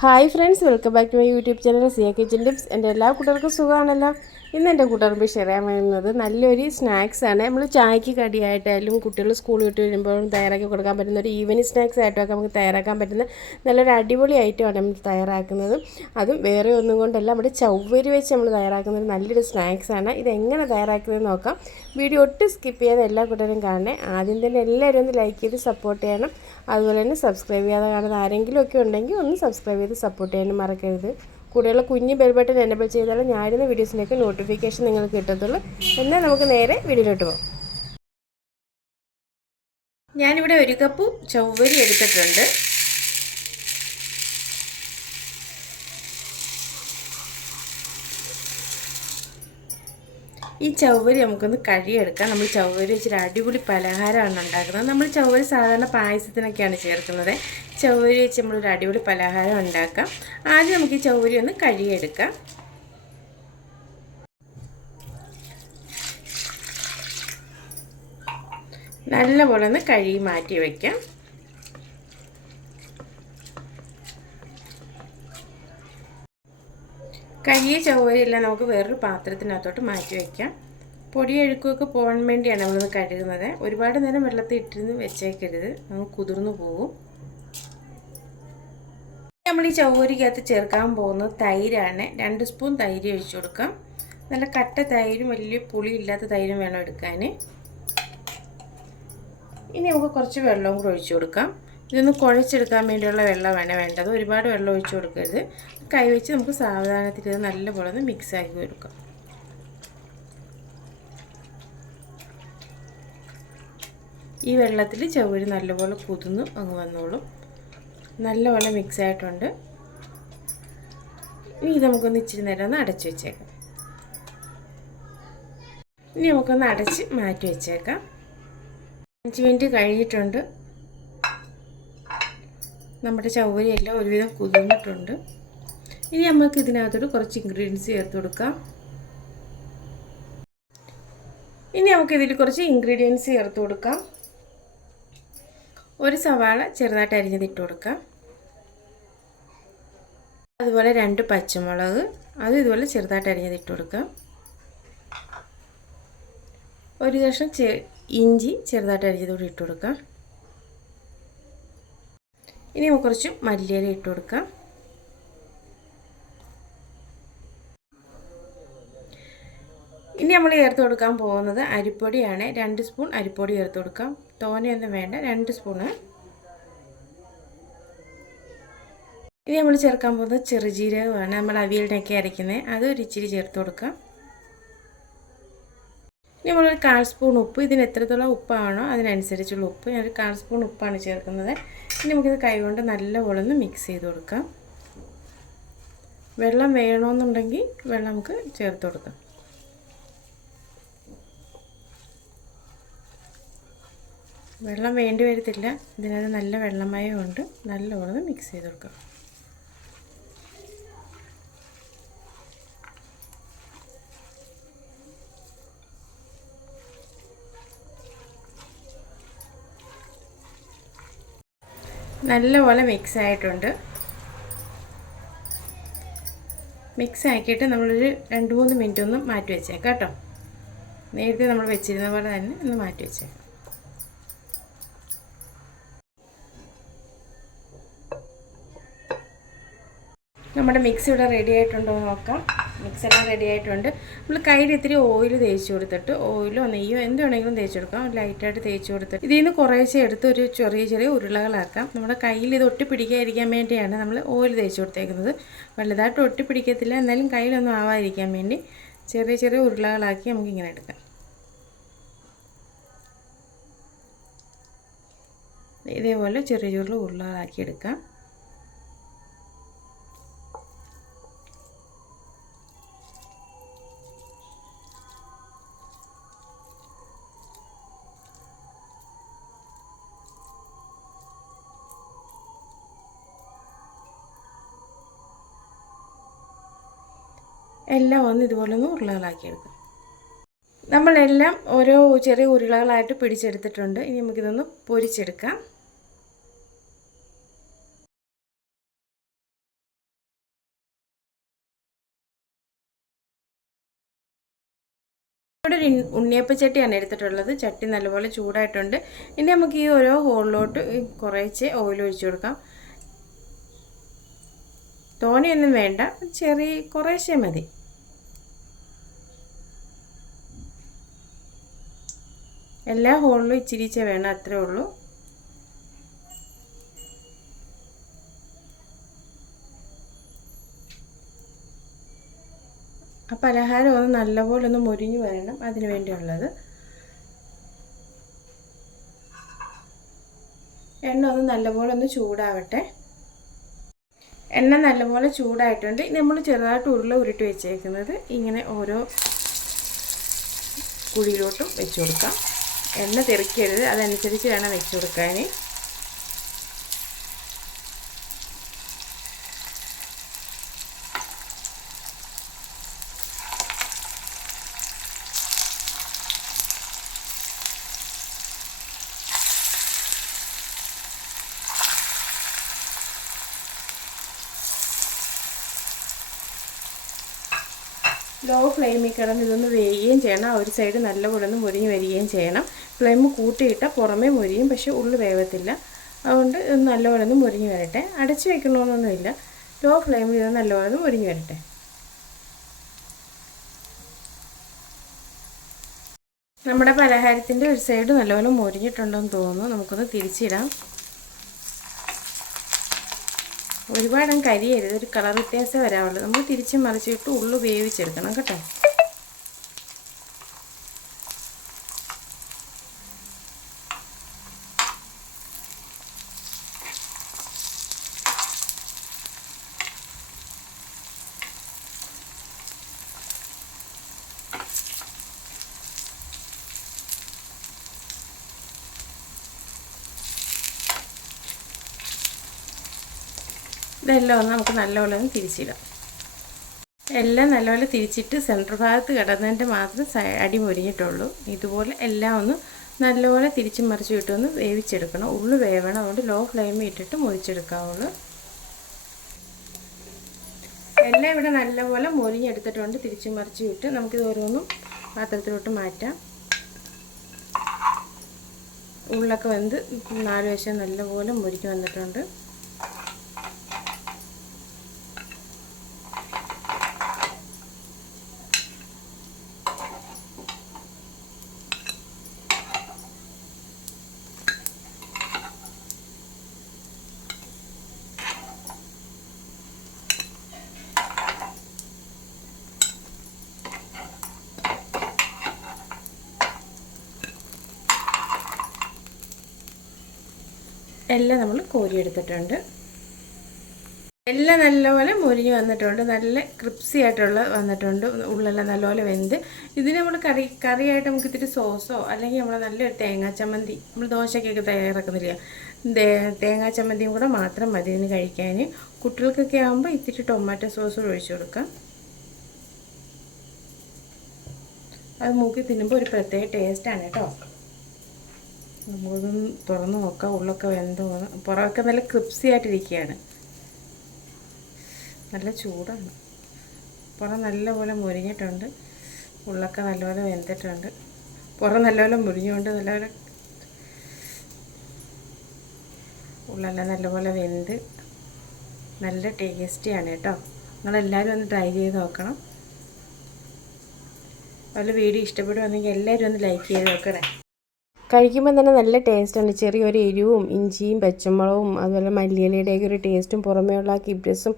Hi friends welcome back to my YouTube channel Siya kitchen tips. എന്റെ എല്ലാ കുട്ടികൾക്കും സുഖമാണല്ലോ. ഇന്ന് എന്റെ കൂട്ടുകാർക്ക് ഷെയർ ചെയ്യാൻ വേണ്ടുന്നത് നല്ലൊരു സ്നാക്സ് ആണ്. നമ്മൾ ചായക്ക് കടിയായിട്ടായാലും കുട്ടികൾ സ്കൂൾ വിട്ട് വരുമ്പോഴും തയ്യാറാക്കി കൊടുക്കാൻ പറ്റുന്ന ഒരു ഈവനിങ് സ്നാക്സ് ആയിട്ടൊക്കെ നമുക്ക് തയ്യാറാക്കാൻ പറ്റുന്ന നല്ലൊരു അടിപൊളി ഐറ്റമാണ് നമ്മൾ തയ്യാറാക്കുന്നത്. അതും വേറെ ഒന്നും കൊണ്ടല്ല നമ്മുടെ ചൗവരി വെച്ച് നമ്മൾ തയ്യാറാക്കുന്ന ഒരു നല്ലൊരു സ്നാക്സ് ആണ്. ഇതെങ്ങനെ തയ്യാറാക്കുന്നത് നോക്കാം. വീഡിയോ ഒട്ടും സ്കിപ്പ് ചെയ്യാതെ എല്ലാ കൂട്ടരും കാണണേ. ആദ്യം തന്നെ എല്ലാവരും ഒന്ന് ലൈക്ക് ചെയ്ത് സപ്പോർട്ട് ചെയ്യണം. അതുപോലെ തന്നെ സബ്സ്ക്രൈബ് ചെയ്യാതെ കാണുന്ന ആരെങ്കിലും ഒക്കെ ഉണ്ടെങ്കിൽ ഒന്ന് സബ്സ്ക്രൈബ് ചെയ്ത് സപ്പോർട്ട് ചെയ്യാനും മറക്കരുത്. കൂടെയുള്ള കുഞ്ഞ് ബെൽ ബട്ടൺ എനബിൾ ചെയ്താൽ ഞാനിരുന്ന വീഡിയോസിലേക്ക് നോട്ടിഫിക്കേഷൻ നിങ്ങൾക്ക് കിട്ടത്തുള്ളൂ. എന്നാൽ നമുക്ക് നേരെ വീഡിയോയിലോട്ട് പോകാം. ഞാനിവിടെ ഒരു കപ്പ് ചൊവ്വരി എടുത്തിട്ടുണ്ട്. ഈ ചവ്വരി നമുക്കൊന്ന് കഴിയെടുക്കാം നമ്മൾ ചവ്വരി വെച്ചിട്ട് അടിപൊളി പലഹാരമാണ് ഉണ്ടാക്കുന്നത്. നമ്മൾ ചവ്വരി സാധാരണ പായസത്തിനൊക്കെയാണ് ചേർക്കുന്നത്. ചവ്വരി വെച്ച് നമ്മളൊരു അടിപൊളി പലഹാരം ഉണ്ടാക്കാം. ആദ്യം നമുക്ക് ഈ ചവ്വരി ഒന്ന് കഴിയെടുക്കാം നല്ലപോലെ ഒന്ന് കഴുകി മാറ്റി വയ്ക്കാം കയ്യെ ചവ്വരിയെല്ലാം നമുക്ക് വേറൊരു പാത്രത്തിനകത്തോട്ട് മാറ്റി വയ്ക്കാം. പൊടി അഴുക്കുമൊക്കെ പോകാൻ വേണ്ടിയാണ് നമ്മളിത് കഴുകുന്നത്. ഒരുപാട് നേരം വെള്ളത്തിൽ ഇട്ടിരുന്ന് വെച്ചേക്കരുത്. നമുക്ക് കുതിർന്നു പോകും നമ്മൾ ഈ ചവ്വരിക്കകത്ത് ചേർക്കാൻ പോകുന്നത് തൈരാണ്. രണ്ട് സ്പൂൺ തൈര് ഒഴിച്ചു കൊടുക്കാം. നല്ല കട്ട തൈരും വലിയ പുളി ഇല്ലാത്ത തൈരും വേണം എടുക്കാൻ. ഇനി നമുക്ക് കുറച്ച് വെള്ളവും കൂടെ ഒഴിച്ചു കൊടുക്കാം. ഇതൊന്ന് കുഴച്ചെടുക്കാൻ വേണ്ടിയുള്ള വെള്ളമാണ് വേണ്ടത്. ഒരുപാട് വെള്ളം ഒഴിച്ചു കൊടുക്കരുത്. കൈവച്ച് നമുക്ക് സാവധാനത്തിൽ ഇത് നല്ലപോലെ ഒന്ന് മിക്സ് ആക്കി കൊടുക്കാം. ഈ വെള്ളത്തിൽ ചവരി നല്ലപോലെ കുതിർന്ന് അങ്ങ് വന്നോളും. നല്ലപോലെ മിക്സായിട്ടുണ്ട് ഇനി നമുക്കൊന്ന് ഇച്ചിരി നേരം ഒന്ന് അടച്ചു വെച്ചേക്കാം. ഇനി നമുക്കൊന്ന് അടച്ച് മാറ്റി വെച്ചേക്കാം. അഞ്ച് മിനിറ്റ് കഴിഞ്ഞിട്ടുണ്ട്. നമ്മുടെ ചവരിയെല്ലാം ഒരുവിധം കുതിർന്നിട്ടുണ്ട്. ഇനി നമുക്ക് ഇതിനകത്തോട്ട് കുറച്ച് ഇൻഗ്രീഡിയൻസ് ചേർത്ത് കൊടുക്കാം. ഇനി നമുക്ക് ഇതിൽ കുറച്ച് ഇൻഗ്രീഡിയൻസ് ചേർത്ത് കൊടുക്കാം. ഒരു സവാള ചെറുതായിട്ട് അരിഞ്ഞതിട്ട് കൊടുക്കാം. അതുപോലെ രണ്ട് പച്ചമുളക് അത് ഇതുപോലെ ചെറുതായിട്ട് അരിഞ്ഞതിട്ട് കൊടുക്കാം. ഒരു കഷ്ണം ഇഞ്ചി ചെറുതായിട്ട് അരിഞ്ഞത് കൂടി ഇട്ട് കൊടുക്കാം. ഇനി കുറച്ച് മല്ലിയില ഇട്ട് കൊടുക്കാം. ഇനി നമ്മൾ ചേർത്ത് കൊടുക്കാൻ പോകുന്നത് അരിപ്പൊടിയാണ്. രണ്ട് സ്പൂൺ അരിപ്പൊടി ചേർത്ത് കൊടുക്കാം. തോനെയൊന്നും വേണ്ട രണ്ട് സ്പൂണ്. ഇനി നമ്മൾ ചേർക്കാൻ പോകുന്നത് ചെറുജീരകമാണ്. നമ്മൾ അവിയലിനൊക്കെ അരയ്ക്കുന്നത്. അത് ഒരു ചേർത്ത് കൊടുക്കാം. ഇനി നമ്മളൊരു കാൽ സ്പൂൺ ഉപ്പ് ഇതിന് എത്രത്തോളം ഉപ്പാണോ അതിനനുസരിച്ചുള്ള ഉപ്പ്. ഞാനൊരു കാൽ സ്പൂൺ ഉപ്പാണ് ചേർക്കുന്നത്. ഇനി നമുക്കിത് കൈകൊണ്ട് നല്ലപോലെ ഒന്ന് മിക്സ് ചെയ്ത് കൊടുക്കാം. വെള്ളം വേണമെന്നുണ്ടെങ്കിൽ വെള്ളം നമുക്ക് ചേർത്ത് കൊടുക്കാം. വെള്ളം വേണ്ടി വരത്തില്ല. ഇതിനകത്ത് നല്ല വെള്ളമയം ഉണ്ട്. നല്ലപോലെ മിക്സ് ചെയ്ത് കൊടുക്കാം. നല്ലപോലെ മിക്സ് ആയിട്ടുണ്ട് മിക്സ് ആക്കിയിട്ട് നമ്മളൊരു രണ്ട് മൂന്ന് മിനിറ്റ് ഒന്ന് മാറ്റി വെച്ചേക്കാം കേട്ടോ. നേരത്തെ നമ്മൾ വെച്ചിരുന്ന പോലെ തന്നെ ഒന്ന് മാറ്റി വെച്ചേക്കാം. നമ്മുടെ മിക്സ് ഇവിടെ റെഡി ആയിട്ടുണ്ടോ നോക്കാം. മിക്സ് എല്ലാം റെഡി ആയിട്ടുണ്ട്. നമ്മൾ കയ്യിൽ ഇത്തിരി ഓയിൽ തേച്ച് കൊടുത്തിട്ട് ഓയിലോ നെയ്യോ എന്ത് വേണമെങ്കിലും തേച്ച് കൊടുക്കാം. ലൈറ്റായിട്ട് തേച്ച് കൊടുത്തിട്ട്. ഇതിൽ നിന്ന് കുറേശ്ശെ എടുത്ത് ഒരു ചെറിയ ചെറിയ ഉരുളകളാക്കാം നമ്മുടെ കയ്യിൽ ഇത് ഒട്ടിപ്പിടിക്കാതിരിക്കാൻ വേണ്ടിയാണ് നമ്മൾ ഓയിൽ തേച്ച് കൊടുത്തേക്കുന്നത്. വലുതായിട്ട് ഒട്ടിപ്പിടിക്കത്തില്ല എന്നാലും കയ്യിലൊന്നും ആവാതിരിക്കാൻ വേണ്ടി ചെറിയ ചെറിയ ഉരുളകളാക്കി നമുക്കിങ്ങനെ എടുക്കാം. ഇതേപോലെ ചെറിയ ചെറിയ ഉരുളകളാക്കി എടുക്കാം. എല്ലാം ഒന്ന് ഇതുപോലെ ഒന്ന് ഉരുളകളാക്കി എടുക്കാം നമ്മളെല്ലാം ഓരോ ചെറിയ ഉരുളകളായിട്ട് പിടിച്ചെടുത്തിട്ടുണ്ട്. ഇനി നമുക്കിതൊന്ന് പൊരിച്ചെടുക്കാം. ഇവിടെ ഒരു ഉണ്ണിയപ്പച്ചട്ടിയാണ് എടുത്തിട്ടുള്ളത്. ചട്ടി നല്ലപോലെ ചൂടായിട്ടുണ്ട്. ഇനി നമുക്ക് ഈ ഓരോ ഹോളിലോട്ട് കുറേച്ച് ഓയിൽ ഒഴിച്ചു കൊടുക്കാം. തോനെയൊന്നും വേണ്ട. ചെറിയ കുറേശ്ശേ മതി. എല്ലാ ഹോളിലും ഇച്ചിരിച്ചേ വേണം അത്രേ ഉള്ളൂ. ആ പലഹാരം ഒന്ന് നല്ലപോലെ ഒന്ന് മുരിഞ്ഞു വരണം അതിന് വേണ്ടിയുള്ളത്. എണ്ണ ഒന്ന് നല്ലപോലെ ഒന്ന് ചൂടാവട്ടെ. എണ്ണ നല്ലപോലെ ചൂടായിട്ടുണ്ട്. നമ്മൾ ചെറുതായിട്ട് ഉരുള ഉരുട്ടി വെച്ചേക്കുന്നത്. ഇങ്ങനെ ഓരോ കുഴിയിലോട്ടും വെച്ച് കൊടുക്കാം. എണ്ണ തെറിക്കരുത്. അതനുസരിച്ച് വേണം വെച്ച് കൊടുക്കാൻ ലോ ഫ്ലെയിമിൽ കിടന്ന് ഇതൊന്ന് വേകുകയും ചെയ്യണം. ഒരു സൈഡ് നല്ലപോലെ ഒന്ന് മുരിഞ്ഞ് വരികയും ചെയ്യണം. ഫ്ലെയിം കൂട്ടിയിട്ട് പുറമേ മുരിയും പക്ഷേ ഉള്ളു വേവത്തില്ല. അതുകൊണ്ട് ഇത് നല്ലപോലെ ഒന്ന് മുരിഞ്ഞ് വരട്ടെ. അടച്ച് വെക്കണമെന്നൊന്നുമില്ല ലോ ഫ്ലെയിമിൽ ഇത് നല്ലപോലെ ഒന്ന് മുരിഞ്ഞ് വരട്ടെ. നമ്മുടെ പലഹാരത്തിന്റെ ഒരു സൈഡ് നല്ലപോലെ മുരിഞ്ഞിട്ടുണ്ടെന്ന് തോന്നുന്നു. നമുക്കൊന്ന് തിരിച്ചിടാം. ഒരുപാടും കരിയരുത്. ഒരു കളർ വ്യത്യാസം വരാവുള്ളൂ. നമ്മൾ തിരിച്ചും മറിച്ചിട്ട് ഉള്ളു വേവിച്ചെടുക്കണം കേട്ടോ. ഇതെല്ലാം ഒന്ന് നമുക്ക് നല്ലപോലെ ഒന്ന് തിരിച്ചിടാം. എല്ലാം നല്ലപോലെ തിരിച്ചിട്ട് സെന്റർ ഭാഗത്ത് കിടന്നതിന്റെ മാത്രം അടി മുരിഞ്ഞിട്ടുള്ളൂ. ഇതുപോലെ എല്ലാം ഒന്ന് നല്ലപോലെ തിരിച്ചും മറിച്ച് ഇട്ടൊന്ന് വേവിച്ചെടുക്കണം. ഉള്ളു വേവണം അതുകൊണ്ട് ലോ ഫ്ലെയിമിൽ ഇട്ടിട്ട് മുറിച്ചെടുക്കാവുള്ളൂ. എല്ലാം ഇവിടെ നല്ലപോലെ മുരിഞ്ഞെടുത്തിട്ടുണ്ട്. തിരിച്ചും മറിച്ച് ഇട്ട് നമുക്കിത് ഓരോന്നും പാത്രത്തിലോട്ട് മാറ്റാം. ഉള്ളൊക്കെ വെന്ത് നാല് വശം നല്ലപോലെ മുരിക്ക് വന്നിട്ടുണ്ട്. എല്ലാം നമ്മൾ കോരിയെടുത്തിട്ടുണ്ട് എല്ലാം നല്ലപോലെ മുരിഞ്ഞ് വന്നിട്ടുണ്ട്. നല്ല ക്രിപ്സി ആയിട്ടുള്ള വന്നിട്ടുണ്ട്. ഉള്ളെല്ലാം നല്ലപോലെ വെന്ത്. ഇതിന് നമ്മൾ കറി കറിയായിട്ട് നമുക്ക് ഇത്തിരി സോസോ അല്ലെങ്കിൽ നമ്മൾ നല്ലൊരു തേങ്ങാ ചമ്മന്തി നമ്മൾ ദോശയ്ക്കൊക്കെ തയ്യാറാക്കുന്നില്ല? തേങ്ങാ ചമ്മന്തിയും കൂടെ മാത്രം മതി ഇതിന് കഴിക്കാൻ കുട്ടികൾക്കൊക്കെ ആകുമ്പോൾ ഇത്തിരി ടൊമാറ്റോ സോസ് ഒഴിച്ചു കൊടുക്കാം. അത് മൂക്കി തിന്നുമ്പോൾ ഒരു പ്രത്യേക ടേസ്റ്റാണ് കേട്ടോ. നമുക്കൊന്ന് തുറന്ന് നോക്കാം ഉള്ളൊക്കെ വെന്തോ പുറമൊക്കെ നല്ല ക്രിപ്സി ആയിട്ടിരിക്കുകയാണ് നല്ല ചൂടാണ്. പുറം നല്ലപോലെ മുരിഞ്ഞിട്ടുണ്ട്. ഉള്ളൊക്കെ നല്ലപോലെ വെന്തിട്ടുണ്ട്. പുറം നല്ലപോലെ മുരിഞ്ഞുകൊണ്ട് നല്ലപോലെ ഉള്ളെല്ലാം നല്ലപോലെ വെന്ത് നല്ല ടേസ്റ്റിയാണ് കേട്ടോ. നിങ്ങളെല്ലാവരും ഒന്ന് ട്രൈ ചെയ്ത് നോക്കണം. അതുപോലെ വീഡിയോ ഇഷ്ടപ്പെടുവാണെങ്കിൽ എല്ലാവരും ഒന്ന് ലൈക്ക് ചെയ്ത് നോക്കണേ. കഴിക്കുമ്പോൾ തന്നെ നല്ല ടേസ്റ്റാണ്. ചെറിയൊരു എരിവും ഇഞ്ചിയും പച്ചമുളകും അതുപോലെ മല്ലിയിലയുടെയൊക്കെ ഒരു ടേസ്റ്റും പുറമേയുള്ള ആ കിബ്രസും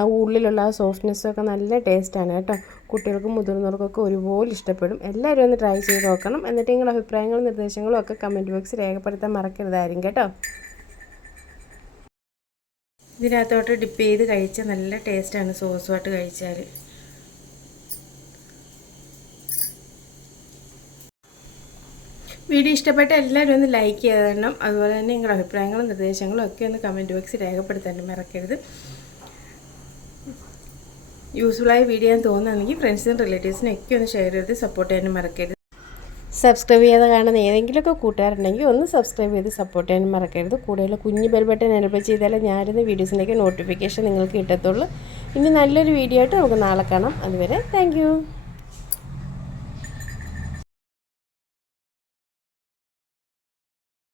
ആ ഉള്ളിലുള്ള ആ സോഫ്റ്റ്നെസ്സും ഒക്കെ നല്ല ടേസ്റ്റാണ് കേട്ടോ. കുട്ടികൾക്കും മുതിർന്നവർക്കൊക്കെ ഒരുപോലെ ഇഷ്ടപ്പെടും. എല്ലാവരും ഒന്ന് ട്രൈ ചെയ്ത് നോക്കണം. എന്നിട്ട് നിങ്ങളുടെ അഭിപ്രായങ്ങളും നിർദ്ദേശങ്ങളും ഒക്കെ കമന്റ് ബോക്സിൽ രേഖപ്പെടുത്താൻ മറക്കരുതായിരിക്കും കേട്ടോ. ഇതിനകത്തോട്ട് ഡിപ്പ് ചെയ്ത് കഴിച്ചാൽ നല്ല ടേസ്റ്റാണ് സോസുമായിട്ട് കഴിച്ചാൽ വീഡിയോ ഇഷ്ടപ്പെട്ട എല്ലാവരും ഒന്ന് ലൈക്ക് ചെയ്ത് തരണം അതുപോലെ തന്നെ നിങ്ങളുടെ അഭിപ്രായങ്ങളും നിർദ്ദേശങ്ങളും ഒക്കെ ഒന്ന് കമന്റ് ബോക്സിൽ രേഖപ്പെടുത്താനും മറക്കരുത്. യൂസ്ഫുള്ളായ വീഡിയോ എന്ന് തോന്നുകയാണെങ്കിൽ ഫ്രണ്ട്സിനും റിലേറ്റീവ്സിനും ഒക്കെ ഒന്ന് ഷെയർ ചെയ്ത് സപ്പോർട്ട് ചെയ്യാനും മറക്കരുത്. സബ്സ്ക്രൈബ് ചെയ്യാതെ കാണുന്ന ഏതെങ്കിലുമൊക്കെ കൂട്ടുകാരുണ്ടെങ്കിൽ ഒന്ന് സബ്സ്ക്രൈബ് ചെയ്ത് സപ്പോർട്ട് ചെയ്യാനും മറക്കരുത്. കൂടുതൽ കുഞ്ഞു ബെൽ ബട്ടൺ ചെയ്താലേ ഞാനിരുന്ന വീഡിയോസിന്റെയൊക്കെ നോട്ടിഫിക്കേഷൻ നിങ്ങൾക്ക് കിട്ടത്തുള്ളൂ. ഇനി നല്ലൊരു വീഡിയോ ആയിട്ട് നമുക്ക് നാളെ കാണാം. അതുവരെ താങ്ക്